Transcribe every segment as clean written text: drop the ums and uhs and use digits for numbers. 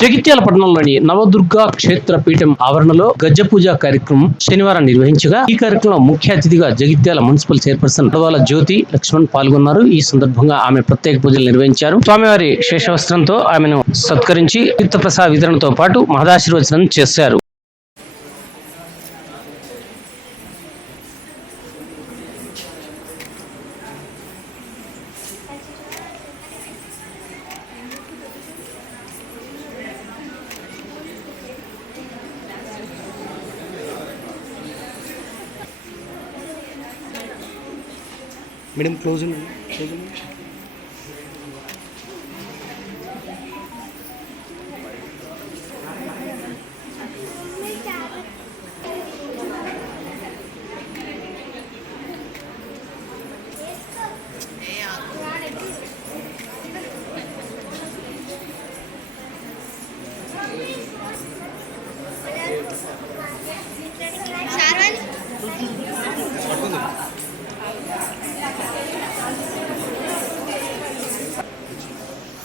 జగిత్యాల పట్టణంలోని నవదుర్గా క్షేత్ర పీఠం ఆవరణలో గజ్జ పూజ కార్యక్రమం శనివారం నిర్వహించగా ఈ కార్యక్రమం ముఖ్య అతిథిగా జగిత్యాల మున్సిపల్ చైర్పర్సన్ అడవాల జ్యోతి లక్ష్మణ్ పాల్గొన్నారు. ఈ సందర్భంగా ఆమె ప్రత్యేక పూజలు నిర్వహించారు. స్వామివారి శేషవస్త్రంతో ఆమెను సత్కరించి తీర్థప్రసాద వితరణతో పాటు మహదాశీర్వచనం చేశారు. మేడం క్లోజింగ్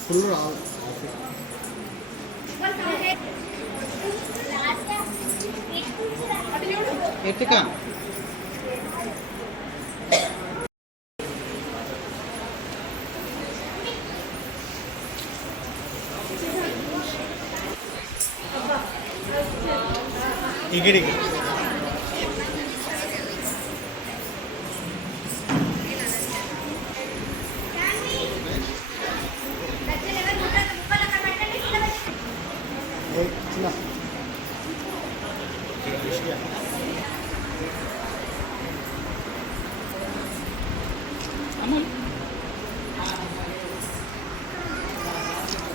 ఫుల్ రావు ఎత్తుకా ఇగిడికి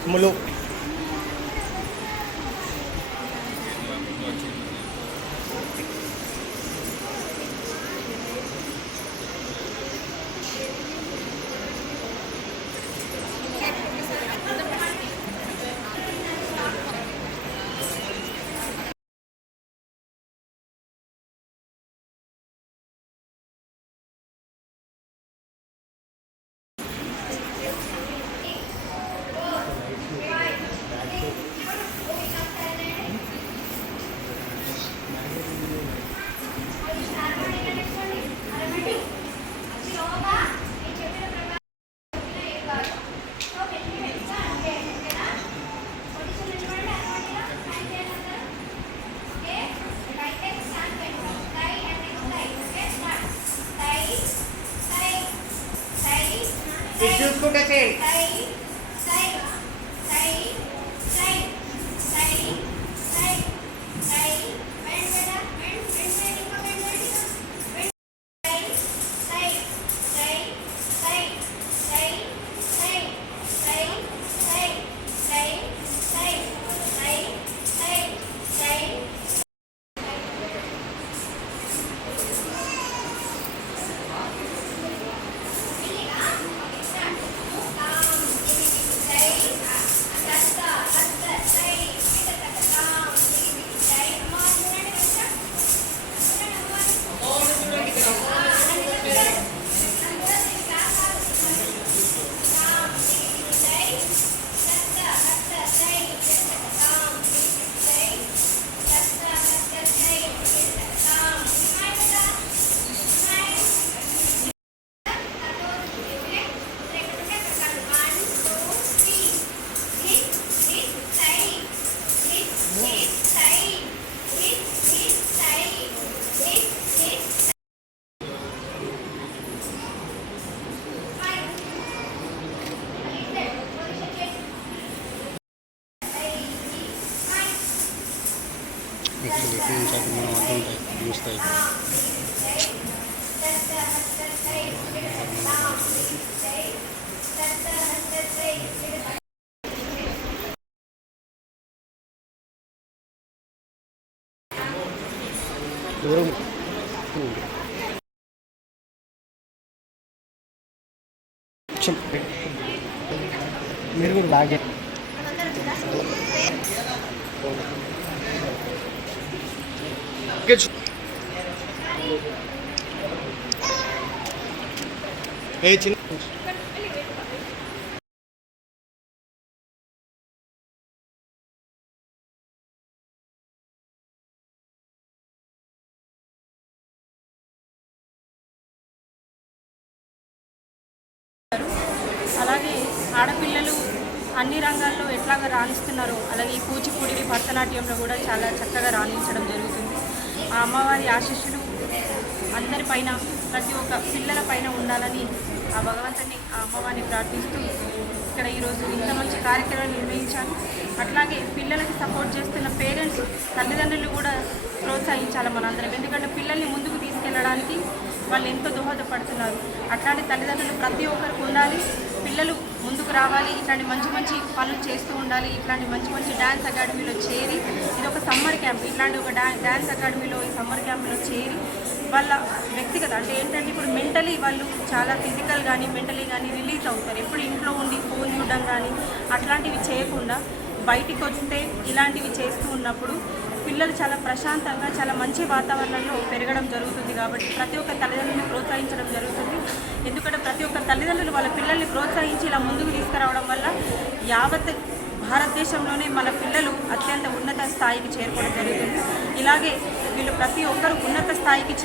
Muluk. చూసుకుంటే చేయండి. మీరు కూడా లాగే చిన్న అలాగే ఆడపిల్లలు అన్ని రంగాల్లో ఎట్లాగా రాణిస్తున్నారో అలాగే ఈ కూచిపూడి భరతనాట్యంలో కూడా చాలా చక్కగా రాణించడం జరుగుతుంది. ఆ అమ్మవారి ఆశీస్సులు అందరిపైన ప్రతి ఒక్క పిల్లల పైన ఉండాలని ఆ భగవంతుని ఆ అమ్మవారిని ప్రార్థిస్తూ ఇక్కడ ఈరోజు ఇంత మంచి కార్యక్రమాన్ని నిర్వహించాను. అట్లాగే పిల్లలకి సపోర్ట్ చేస్తున్న పేరెంట్స్ తల్లిదండ్రులు కూడా ప్రోత్సహించాలి మనందరం. ఎందుకంటే పిల్లల్ని ముందుకు తీసుకెళ్ళడానికి వాళ్ళు ఎంతో దోహదపడుతున్నారు. అట్లాంటి తల్లిదండ్రులు ప్రతి ఒక్కరికి ఉండాలి. పిల్లలు ముందుకు రావాలి, ఇట్లాంటి మంచి మంచి పనులు చేస్తూ ఉండాలి. ఇట్లాంటి మంచి మంచి డ్యాన్స్ అకాడమీలో చేరి, ఇది ఒక సమ్మర్ క్యాంప్, ఇట్లాంటి ఒక డ్యాన్స్ అకాడమీలో ఈ సమ్మర్ క్యాంప్లో చేరి వాళ్ళ వ్యక్తిగత అంటే ఏంటంటే ఇప్పుడు మెంటలీ వాళ్ళు చాలా ఫిజికల్ కానీ మెంటలీ కానీ రిలీజ్ అవుతారు. ఎప్పుడు ఇంట్లో ఉండి ఫోన్ చూడడం కానీ అట్లాంటివి చేయకుండా బయటికి వస్తే ఇలాంటివి చేస్తూ ఉన్నప్పుడు పిల్లలు చాలా ప్రశాంతంగా చాలా మంచి వాతావరణంలో పెరగడం జరుగుతుంది. కాబట్టి ప్రతి ఒక్క తల్లిదండ్రులను ప్రోత్సహించడం జరుగుతుంది. ఎందుకంటే ప్రతి ఒక్క తల్లిదండ్రులు వాళ్ళ పిల్లల్ని ప్రోత్సహించి ఇలా ముందుకు తీసుకురావడం వల్ల యావత్ భారతదేశంలోనే మన పిల్లలు అత్యంత ఉన్నత స్థాయికి చేరుకోవడం జరుగుతుంది. ఇలాగే వీళ్ళు ప్రతి ఒక్కరు ఉన్నత స్థాయికి